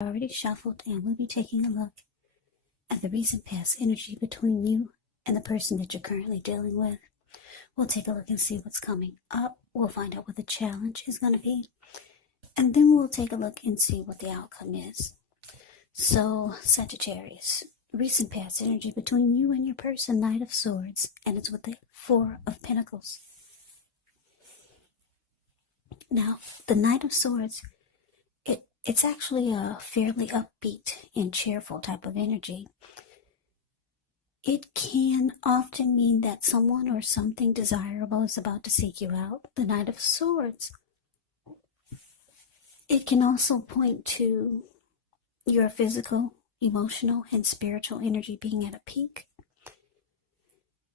Already shuffled, and we'll be taking a look at the recent past energy between you and the person that you're currently dealing with. We'll take a look and see what's coming up. We'll find out what the challenge is going to be. And then we'll take a look and see what the outcome is. So, Sagittarius, recent past energy between you and your person, Knight of Swords, and it's with the Four of Pentacles. Now, the Knight of Swords, it's actually a fairly upbeat and cheerful type of energy. It can often mean that someone or something desirable is about to seek you out. The Knight of Swords. It can also point to your physical, emotional, and spiritual energy being at a peak.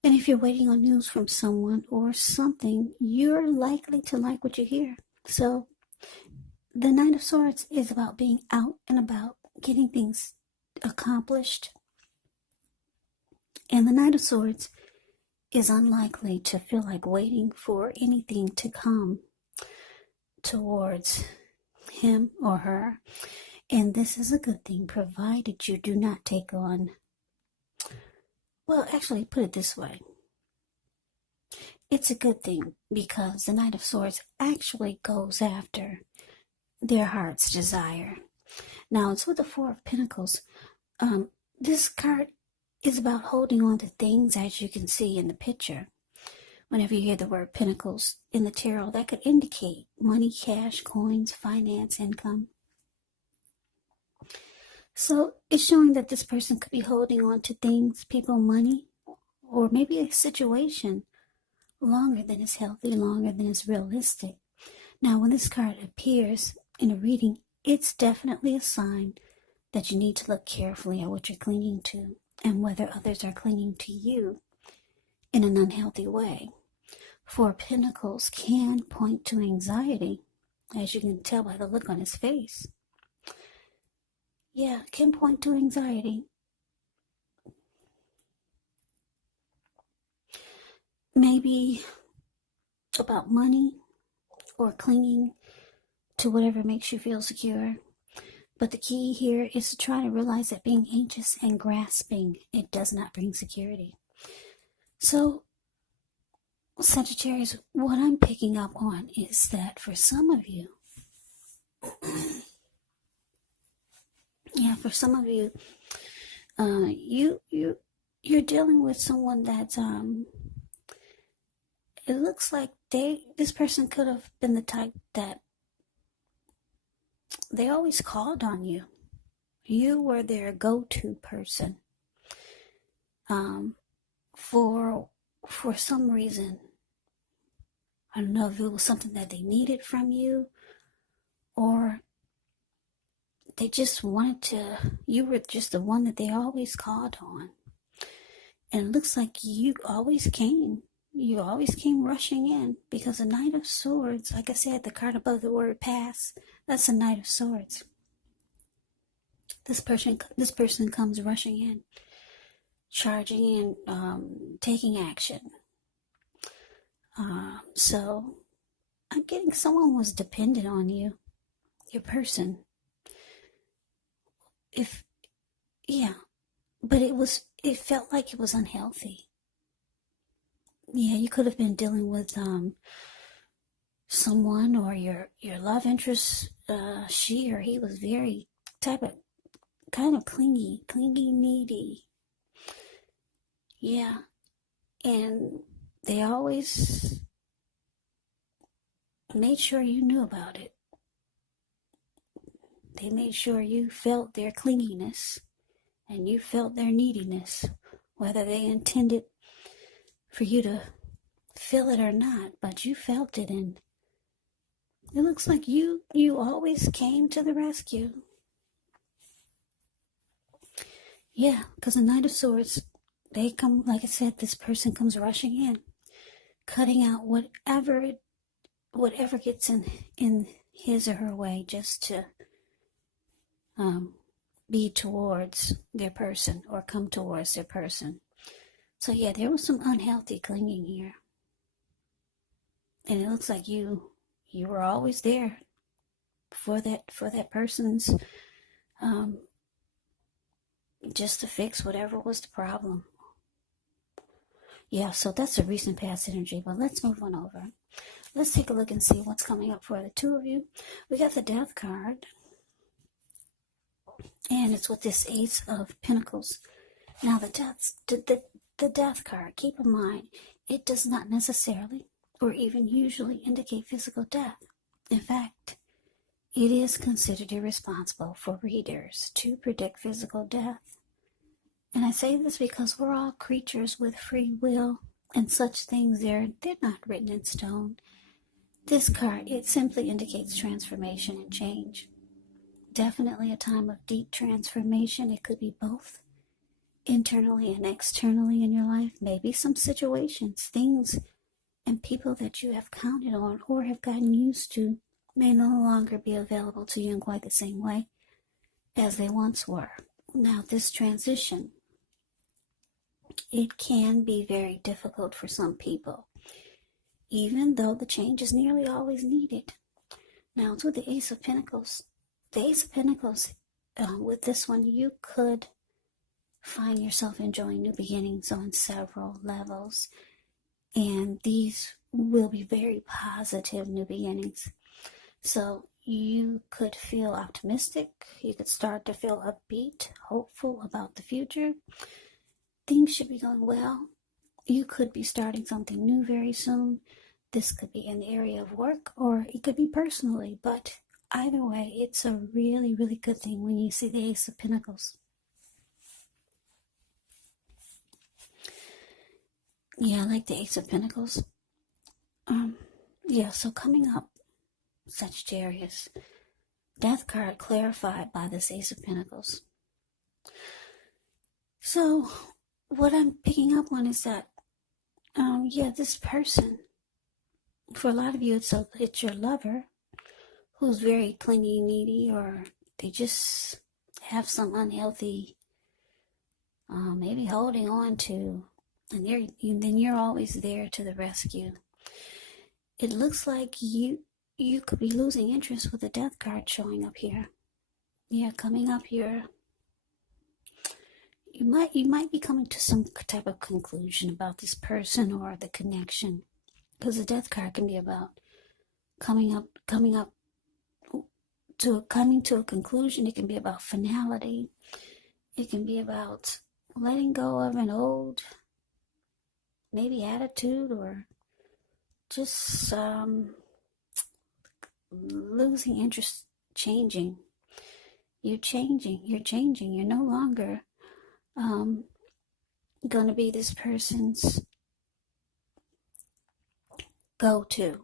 And if you're waiting on news from someone or something, you're likely to like what you hear. So, the Knight of Swords is about being out and about, getting things accomplished. And the Knight of Swords is unlikely to feel like waiting for anything to come towards him or her. And this is a good thing, provided you do not take on, well, actually, put it this way. It's a good thing because the Knight of Swords actually goes after their heart's desire. Now, it's with the Four of Pentacles. This card is about holding on to things, as you can see in the picture. Whenever you hear the word pentacles in the tarot, that could indicate money, cash, coins, finance, income. So it's showing that this person could be holding on to things, people, money, or maybe a situation longer than is healthy, longer than is realistic. Now, when this card appears in a reading, it's definitely a sign that you need to look carefully at what you're clinging to and whether others are clinging to you in an unhealthy way. Four Pentacles can point to anxiety, as you can tell by the look on his face. Yeah, can point to anxiety. Maybe about money or clinging to whatever makes you feel secure. But the key here is to try to realize that being anxious and grasping, it does not bring security. So, Sagittarius, what I'm picking up on is that for some of you, you're dealing with someone that's it looks like this person could have been the type that they always called on you. You were their go-to person. For some reason, I don't know if it was something that they needed from you, or they just you were just the one that they always called on. And it looks like you always came rushing in, because the Knight of Swords, like I said, the card above the word pass, that's the Knight of Swords. This person comes rushing in, charging in, taking action. So I'm getting someone was dependent on you, your person. But it felt like it was unhealthy. Yeah, you could have been dealing with someone or your love interest. She or he was very kind of clingy, needy. Yeah, and they always made sure you knew about it. They made sure you felt their clinginess and you felt their neediness, whether they intended for you to feel it or not, but you felt it, and it looks like you always came to the rescue. Yeah, because the Knight of Swords, they come, like I said, this person comes rushing in, cutting out whatever gets in his or her way, just to be towards their person or come towards their person. So yeah, there was some unhealthy clinging here. And it looks like you were always there for that person's just to fix whatever was the problem. Yeah, so that's a recent past energy, but let's move on over. Let's take a look and see what's coming up for the two of you. We got the Death card, and it's with this Ace of Pentacles. Now, the Death card, keep in mind, it does not necessarily or even usually indicate physical death. In fact, it is considered irresponsible for readers to predict physical death. And I say this because we're all creatures with free will, and such things, they're not written in stone. This card, it simply indicates transformation and change. Definitely a time of deep transformation. It could be both internally and externally in your life. Maybe some situations, things, and people that you have counted on or have gotten used to may no longer be available to you in quite the same way as they once were. Now, this transition, it can be very difficult for some people, even though the change is nearly always needed. Now, with the Ace of Pentacles, the Ace of Pentacles, with this one, you could find yourself enjoying new beginnings on several levels, and these will be very positive new beginnings. So you could feel optimistic, you could start to feel upbeat, hopeful about the future. Things should be going well. You could be starting something new very soon. This could be in the area of work, or it could be personally, but either way, it's a really, really good thing when you see the Ace of Pentacles. Yeah, I like the Ace of Pentacles. Yeah, so coming up, Sagittarius, Death card clarified by this Ace of Pentacles. So, what I'm picking up on is that, this person, for a lot of you, it's your lover who's very clingy, needy, or they just have some unhealthy, maybe holding on to, and then you're always there to the rescue. It looks like you could be losing interest with the Death card showing up here. Yeah, coming up here. You might be coming to some type of conclusion about this person or the connection, because the Death card can be about coming to a conclusion. It can be about finality. It can be about letting go of an old, maybe attitude, or just losing interest, changing. You're changing. You're no longer going to be this person's go-to.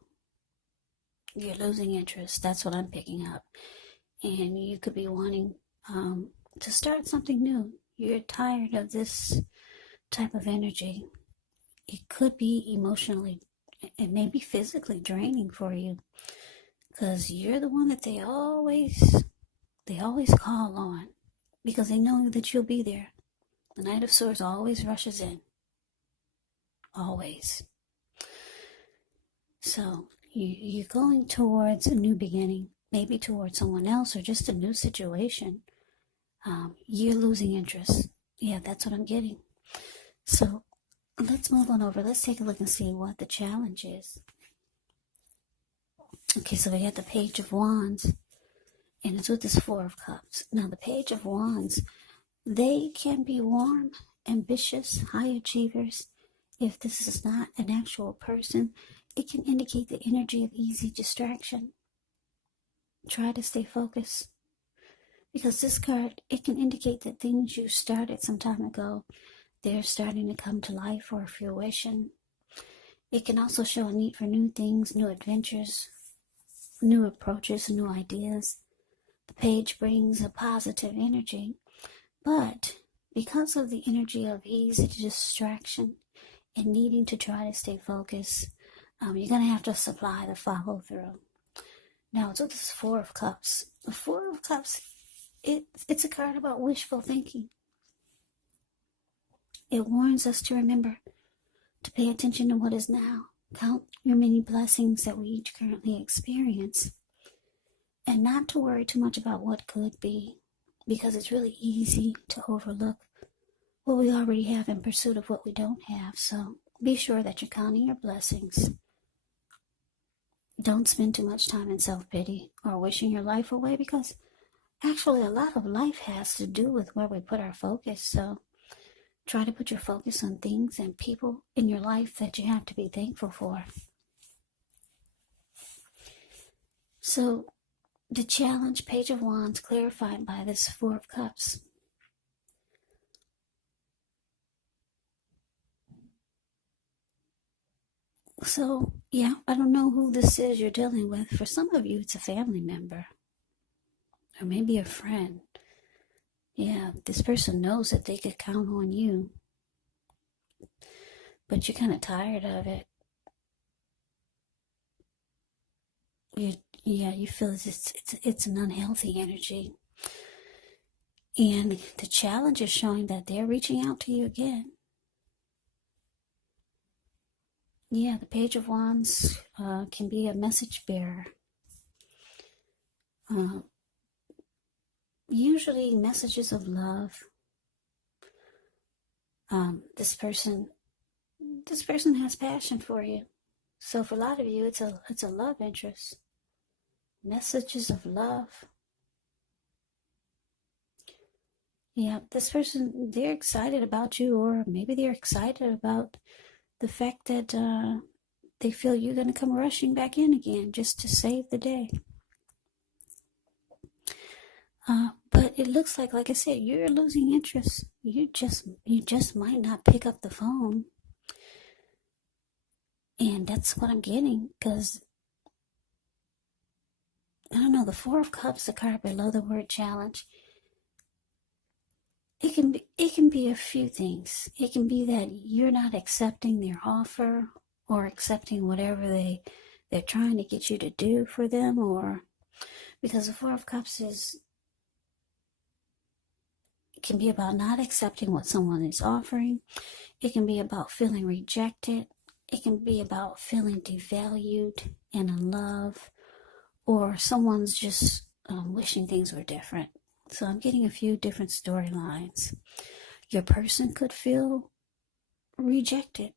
You're losing interest. That's what I'm picking up. And you could be wanting to start something new. You're tired of this type of energy. It could be emotionally, it may be physically draining for you, because you're the one that they always call on, because they know that you'll be there. The Knight of Swords always rushes in. Always. So you're going towards a new beginning, maybe towards someone else or just a new situation. You're losing interest. Yeah, that's what I'm getting. So let's move on over. Let's take a look and see what the challenge is. Okay, so we got the Page of Wands, and it's with this Four of Cups. Now, the Page of Wands, they can be warm, ambitious, high achievers. If this is not an actual person, it can indicate the energy of easy distraction. Try to stay focused, because this card, it can indicate that things you started some time ago, they're starting to come to life or fruition. It can also show a need for new things, new adventures, new approaches, new ideas. The page brings a positive energy, but because of the energy of easy distraction and needing to try to stay focused, you're going to have to supply the follow through. Now, it's with this Four of Cups. The Four of Cups, it's a card about wishful thinking. It warns us to remember to pay attention to what is now. Count your many blessings that we each currently experience, and not to worry too much about what could be. because it's really easy to overlook what we already have in pursuit of what we don't have. So be sure that you're counting your blessings. Don't spend too much time in self-pity or wishing your life away, because actually a lot of life has to do with where we put our focus. So try to put your focus on things and people in your life that you have to be thankful for. So the challenge, Page of Wands, clarified by this Four of Cups. So, yeah, I don't know who this is you're dealing with. For some of you, it's a family member or maybe a friend. Yeah, this person knows that they could count on you, but you're kind of tired of it. You feel it's an unhealthy energy. And the challenge is showing that they're reaching out to you again. Yeah, the Page of Wands can be a message bearer. Usually messages of love. This person has passion for you. So for a lot of you, it's a love interest. Messages of love. Yeah, this person, they're excited about you, or maybe they're excited about the fact that they feel you're going to come rushing back in again just to save the day. But it looks like I said, you're losing interest. You just might not pick up the phone. And that's what I'm getting, because I don't know, the Four of Cups, the card below the word challenge, it can be a few things. It can be that you're not accepting their offer or accepting whatever they're trying to get you to do for them, or because the Four of Cups it can be about not accepting what someone is offering. It can be about feeling rejected. It can be about feeling devalued and unloved, or someone's just wishing things were different. So I'm getting a few different storylines. Your person could feel rejected,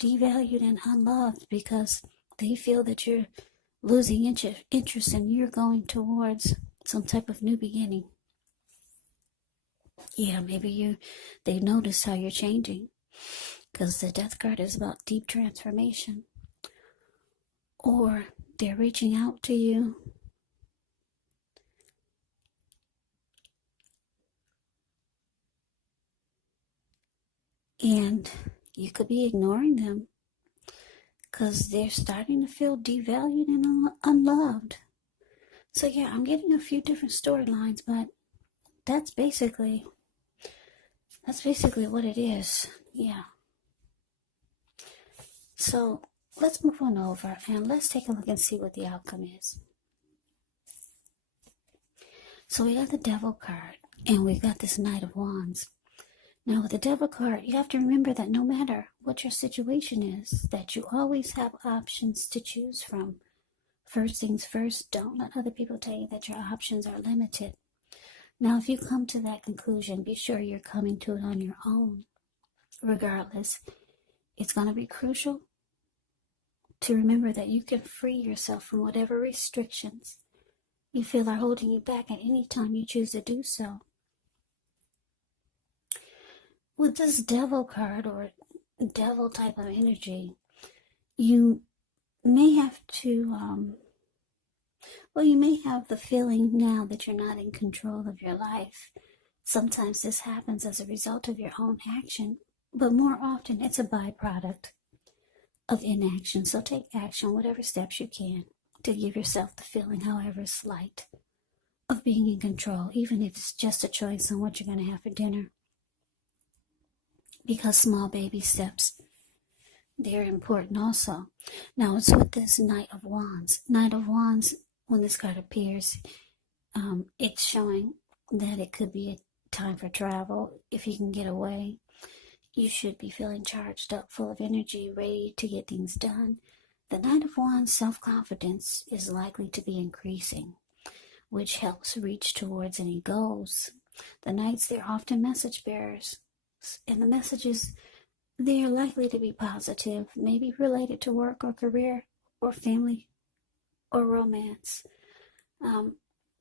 devalued, and unloved because they feel that you're losing interest and you're going towards some type of new beginning. Yeah, maybe they notice how you're changing, because the Death card is about deep transformation. Or they're reaching out to you and you could be ignoring them because they're starting to feel devalued and unloved. So yeah, I'm getting a few different storylines, but that's basically what it is. Yeah. So let's move on over and let's take a look and see what the outcome is. So we got the Devil card and we got this Knight of Wands. Now with the Devil card, you have to remember that no matter what your situation is, that you always have options to choose from. First things first, don't let other people tell you that your options are limited. Now, if you come to that conclusion, be sure you're coming to it on your own. Regardless, it's going to be crucial to remember that you can free yourself from whatever restrictions you feel are holding you back at any time you choose to do so. With this Devil card or Devil type of energy, you may have to, you may have the feeling now that you're not in control of your life. Sometimes this happens as a result of your own action, but more often it's a byproduct of inaction. So take action, whatever steps you can, to give yourself the feeling, however slight, of being in control, even if it's just a choice on what you're going to have for dinner. Because small baby steps, they're important also. Now it's with this Knight of Wands. Knight of Wands, when this card appears, it's showing that it could be a time for travel. If you can get away, you should be feeling charged up, full of energy, ready to get things done. The Knight of Wands' self-confidence is likely to be increasing. which helps reach towards any goals. The Knights, they're often message bearers, and the messages, they are likely to be positive, maybe related to work or career or family or romance.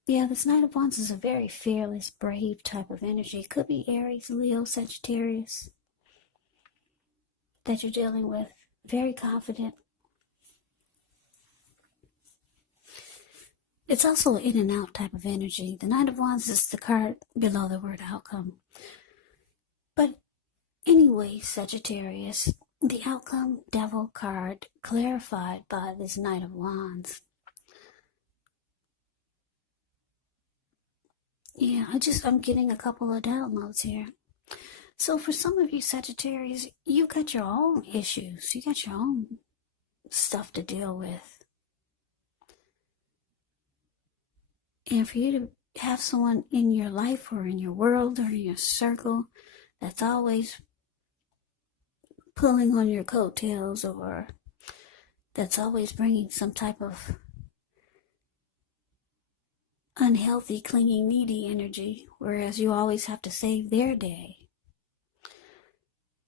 This Knight of Wands is a very fearless, brave type of energy. It could be Aries, Leo, Sagittarius that you're dealing with. Very confident. It's also an in and out type of energy. The Knight of Wands is the card below the word outcome. But anyway, Sagittarius, the outcome devil card clarified by this Knight of Wands. Yeah, I'm getting a couple of downloads here. So for some of you Sagittarius, you got your own issues. You got your own stuff to deal with. And for you to have someone in your life or in your world or in your circle that's always pulling on your coattails, or that's always bringing some type of unhealthy, clinging, needy energy, whereas you always have to save their day.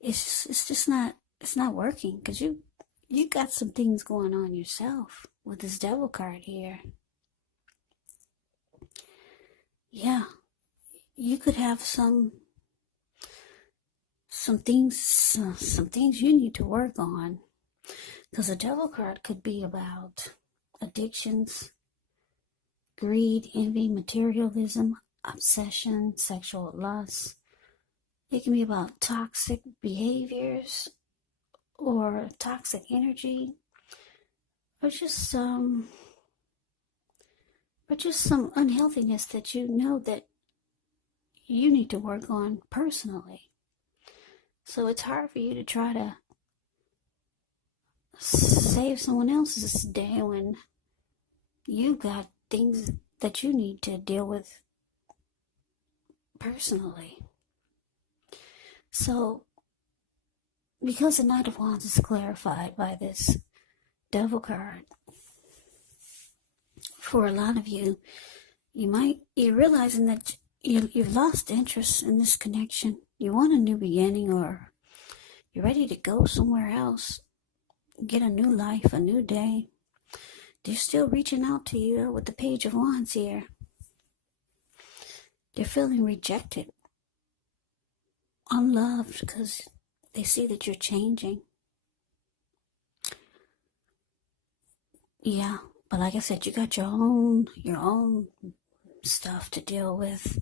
It's not working, because you got some things going on yourself with this devil card here. Yeah, you could have some things you need to work on, because the devil card could be about addictions, greed, envy, materialism, obsession, sexual lust. It can be about toxic behaviors or toxic energy, or just some unhealthiness that you know that you need to work on personally. So it's hard for you to try to save someone else's day when you got things that you need to deal with personally. So, because the Knight of Wands is clarified by this devil card, for a lot of you, you're realizing that you've lost interest in this connection. You want a new beginning, or you're ready to go somewhere else, get a new life, a new day. They're still reaching out to you with the Page of Wands here. They're feeling rejected, unloved, because they see that you're changing. Yeah, but like I said, you got your own stuff to deal with.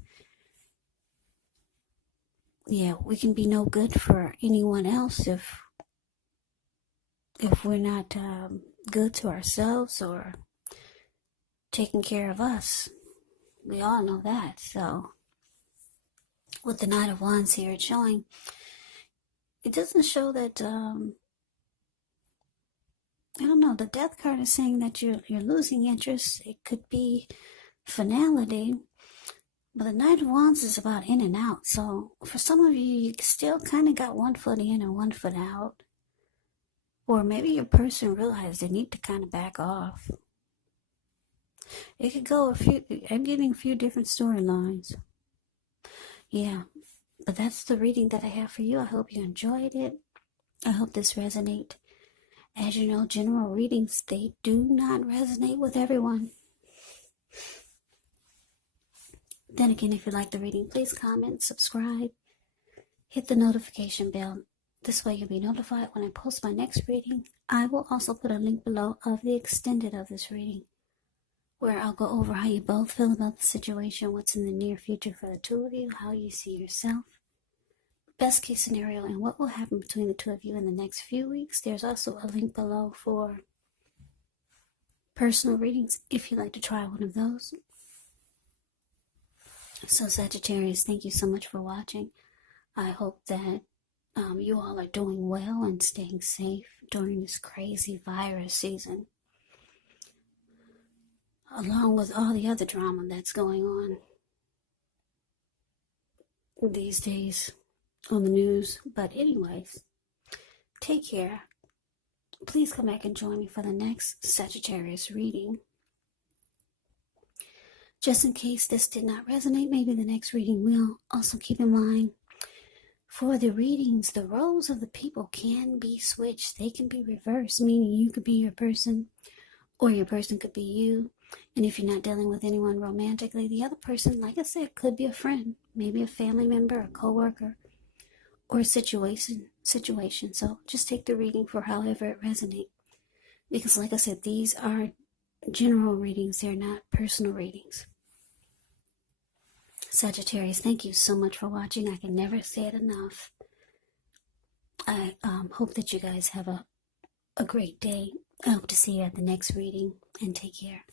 Yeah, we can be no good for anyone else if we're not good to ourselves or taking care of us. We all know that. So with the Knight of Wands here, it's showing, it doesn't show that, I don't know, the Death card is saying that you're losing interest. It could be finality. But the Knight of Wands is about in and out. So for some of you, you still kind of got one foot in and one foot out. Or maybe your person realized they need to kind of back off. It could go I'm getting a few different storylines. Yeah, but that's the reading that I have for you. I hope you enjoyed it. I hope this resonates. As you know, general readings, they do not resonate with everyone. Then again, if you like the reading, please comment, subscribe, hit the notification bell. This way you'll be notified when I post my next reading. I will also put a link below of the extended of this reading, where I'll go over how you both feel about the situation, what's in the near future for the two of you, how you see yourself, best case scenario, and what will happen between the two of you in the next few weeks. There's also a link below for personal readings if you'd like to try one of those. So Sagittarius, thank you so much for watching. I hope that you all are doing well and staying safe during this crazy virus season, along with all the other drama that's going on these days on the news. But anyways, take care. Please come back and join me for the next Sagittarius reading. Just in case this did not resonate, maybe the next reading will. Also keep in mind, for the readings, the roles of the people can be switched. They can be reversed, meaning you could be your person or your person could be you. And if you're not dealing with anyone romantically, the other person, like I said, could be a friend, maybe a family member, a coworker, or a situation. So just take the reading for however it resonates. Because like I said, these are general readings. They're not personal readings. Sagittarius, thank you so much for watching. I can never say it enough. I hope that you guys have a great day. I hope to see you at the next reading, and take care.